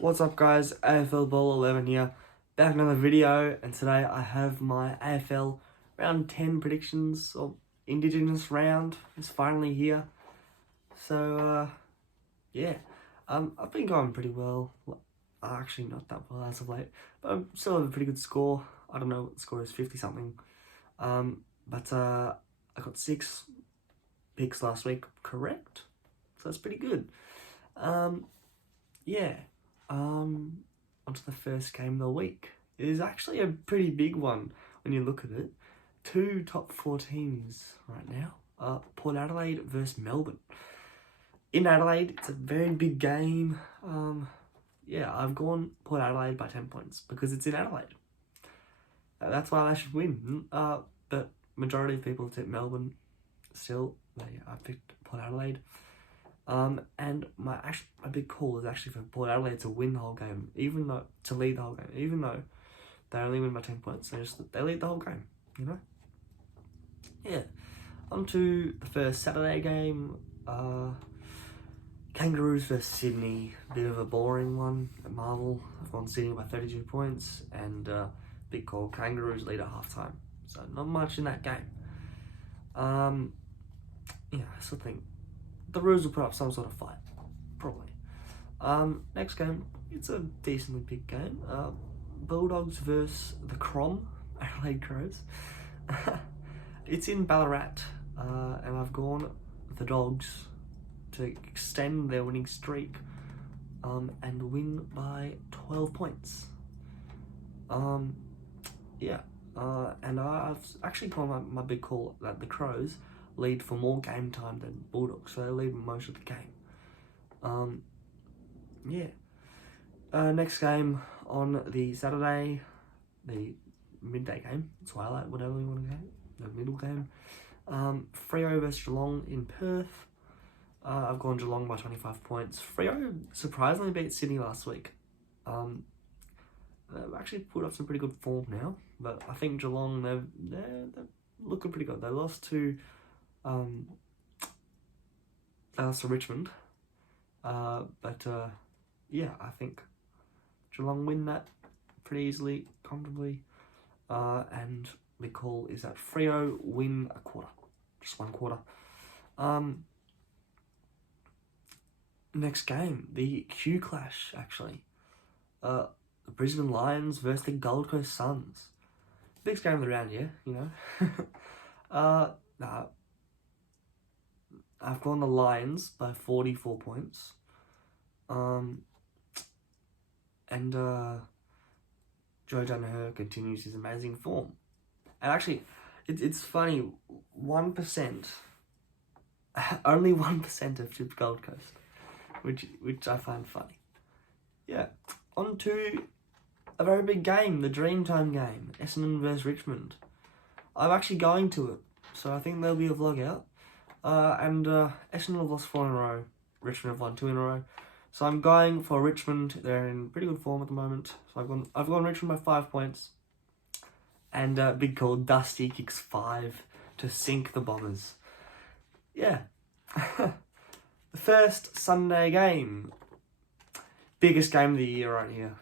What's up guys, AFL Ball 11 here, back in another video, and today I have my AFL round 10 predictions, or Indigenous round is finally here. So yeah, I've been going pretty well, actually not that well as of late, but I still have a pretty good score. I don't know what the score is, 50 something, but I got 6 picks last week correct, so that's pretty good. Yeah. Onto the first game of the week. It is actually a pretty big one when you look at it. 2 top 4 teams right now. Port Adelaide versus Melbourne. In Adelaide, it's a very big game. Yeah, I've gone Port Adelaide by 10 points because it's in Adelaide. That's why they should win. But majority of people tipped Melbourne. Still, I picked Port Adelaide. And my big call is actually for Port Adelaide to win the whole game, to lead the whole game, even though they only win by 10 points. They lead the whole game, you know? Yeah. On to the first Saturday game. Kangaroos versus Sydney. Bit of a boring one at Marvel. I've gone Sydney by 32 points, and big call. Kangaroos lead at halftime. So not much in that game. Yeah, I still think the Roos will put up some sort of fight, probably. Next game, it's a decently big game. Bulldogs versus the Crom, Adelaide Crows. It's in Ballarat, and I've gone the Dogs to extend their winning streak, and win by 12 points. Yeah, and I've actually gone my big call that the Crows lead for more game time than Bulldogs, so they lead most of the game. Yeah. Next game on the Saturday, the midday game, twilight, whatever you want to go, the middle game. Freo versus Geelong in Perth. I've gone Geelong by 25 points. Freo surprisingly beat Sydney last week. They've actually put up some pretty good form now, but I think Geelong, they're looking pretty good. They lost to Richmond, but yeah, I think Geelong win that pretty easily, comfortably, and the call is that Freo win a quarter, just one quarter. Next game, the Q Clash, actually. The Brisbane Lions versus the Gold Coast Suns. Biggest game of the round, yeah, you know. I've gone the Lions by 44 points. And Joe Danaher continues his amazing form. And actually, it's funny, 1%, only 1% have tipped Gold Coast, which I find funny. Yeah, on to a very big game, the Dreamtime game, Essendon versus Richmond. I'm actually going to it, so I think there'll be a vlog out. And Essendon have lost 4 in a row. Richmond have won 2 in a row. So I'm going for Richmond. They're in pretty good form at the moment. So I've gone Richmond by 5 points. And big call, Dusty kicks 5 to sink the Bombers. Yeah. The first Sunday game. Biggest game of the year right here.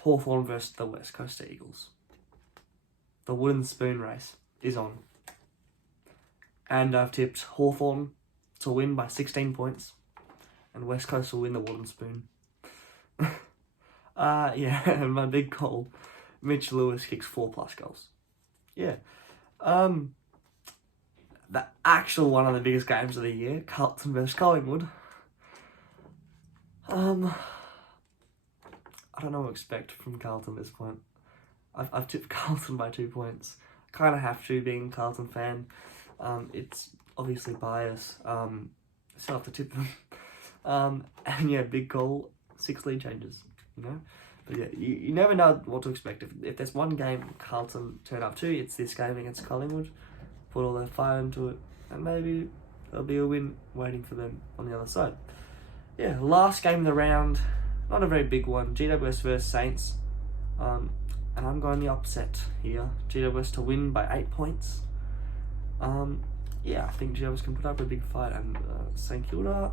Hawthorn versus the West Coast Eagles. The wooden spoon race is on. And I've tipped Hawthorn to win by 16 points. And West Coast will win the wooden spoon. Yeah, and my big call, Mitch Lewis kicks 4+ goals. Yeah. The actual one of the biggest games of the year, Carlton versus Collingwood. I don't know what to expect from Carlton at this point. I've tipped Carlton by 2 points. Kind of have to, being a Carlton fan. It's obviously bias. Still have to tip them. And yeah, big call, 6 lead changes, you know? But yeah, you never know what to expect. If there's one game Carlton turn up to, it's this game against Collingwood. Put all their fire into it, and maybe there'll be a win waiting for them on the other side. Yeah, last game of the round, not a very big one, GWS versus Saints. And I'm going the upset here. GWS to win by 8 points. Yeah, I think GWS can put up a big fight, and St Kilda,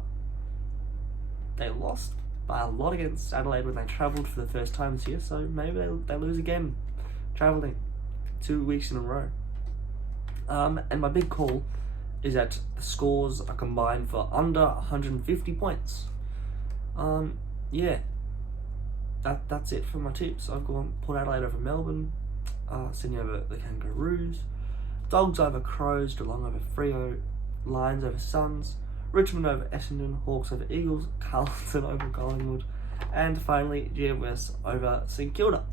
they lost by a lot against Adelaide when they travelled for the first time this year, so maybe they lose again travelling 2 weeks in a row. And my big call is that the scores are combined for under 150 points. Yeah, that's it for my tips. I've gone Port Adelaide over Melbourne, Sydney over the Kangaroos, Dogs over Crows, Geelong over Freo, Lions over Suns, Richmond over Essendon, Hawks over Eagles, Carlton over Collingwood, and finally GWS over St Kilda.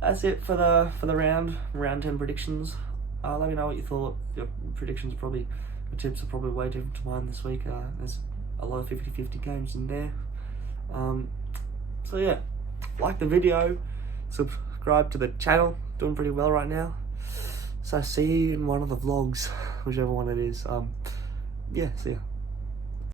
That's it for the round 10 predictions. Let me know what you thought. Your predictions your tips are probably way different to mine this week. There's a lot of 50-50 games in there. So yeah, like the video, subscribe to the channel. Doing pretty well right now. So see you in one of the vlogs, whichever one it is. Yeah, see ya.